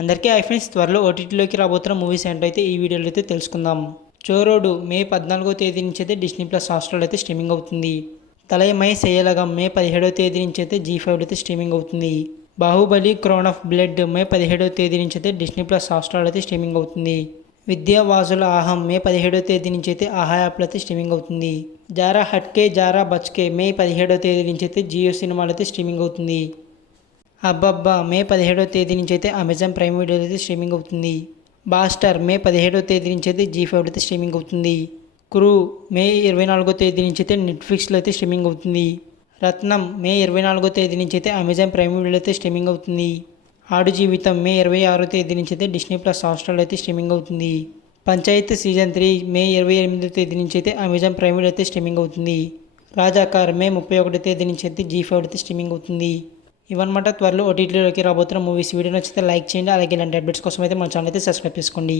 అందరికీ hi friends, త్వరలో ఓటీటీలోకి రాబోతున్న మూవీస్ ఏంటో అయితే ఈ వీడియోలో అయితే తెలుసుకుందాం. చోరోడు మే 14వ తేదీ నుంచి అయితే డిస్నీ ప్లస్ హాట్‌స్టార్లో అయితే స్ట్రీమింగ్ అవుతుంది. తలైమై సెయ్యలగం మే 17వ తేదీ నుంచి అయితే జీ5లో అయితే స్ట్రీమింగ్ అవుతుంది. బాహుబలి క్రౌన్ ఆఫ్ బ్లడ్ మే 17వ తేదీ నుంచి అయితే డిస్నీ ప్లస్ హాట్‌స్టార్లో అయితే స్ట్రీమింగ్ అవుతుంది. విద్యావాసుల ఆహం మే 17వ తేదీ నుంచి అయితే ఆహా యాప్లో అయితే స్ట్రీమింగ్ అవుతుంది. జారా హట్కే జారా బచ్కే మే 17వ తేదీ నుంచి అయితే జియో సినిమాలో అయితే స్ట్రీమింగ్ అవుతుంది. అబ్బబ్బా మే 17వ తేదీ నుంచి అయితే అమెజాన్ ప్రైమ్ వీడియోలో అయితే స్ట్రీమింగ్ అవుతుంది. బాస్టర్ మే 17వ తేదీ నుంచి అయితే జీ5లో అయితే స్ట్రీమింగ్ అవుతుంది. క్రూ మే 24వ తేదీ నుంచి అయితే నెట్ఫ్లిక్స్లో అయితే స్ట్రీమింగ్ అవుతుంది. రత్నం మే 24వ తేదీ నుంచి అయితే అమెజాన్ ప్రైమ్ వీడియోలో అయితే స్ట్రీమింగ్ అవుతుంది. ఆడు జీవితం మే 26వ తేదీ నుంచి అయితే డిస్నీ ప్లస్ హాట్‌స్టార్లో అయితే స్ట్రీమింగ్ అవుతుంది. పంచాయత్ సీజన్ 3 మే 28వ తేదీ నుంచి అయితే అమెజాన్ ప్రైమ్ వీడియో అయితే స్ట్రీమింగ్ అవుతుంది. రాజాకార్ మే 31వ తేదీ నుంచి అయితే జీ5లో అయితే స్ట్రీమింగ్ అవుతుంది. ఇవన్నమాట త్వరలో ఓటీటీలోకి రాబోతున్న మూవీస్. వీడియో నచ్చితే లైక్ చేయండి. అలాగే ఇలాంటి అప్డేట్స్ కోసం అయితే మన ఛానల్ అయితే సబ్స్క్రైబ్ చేసుకోండి.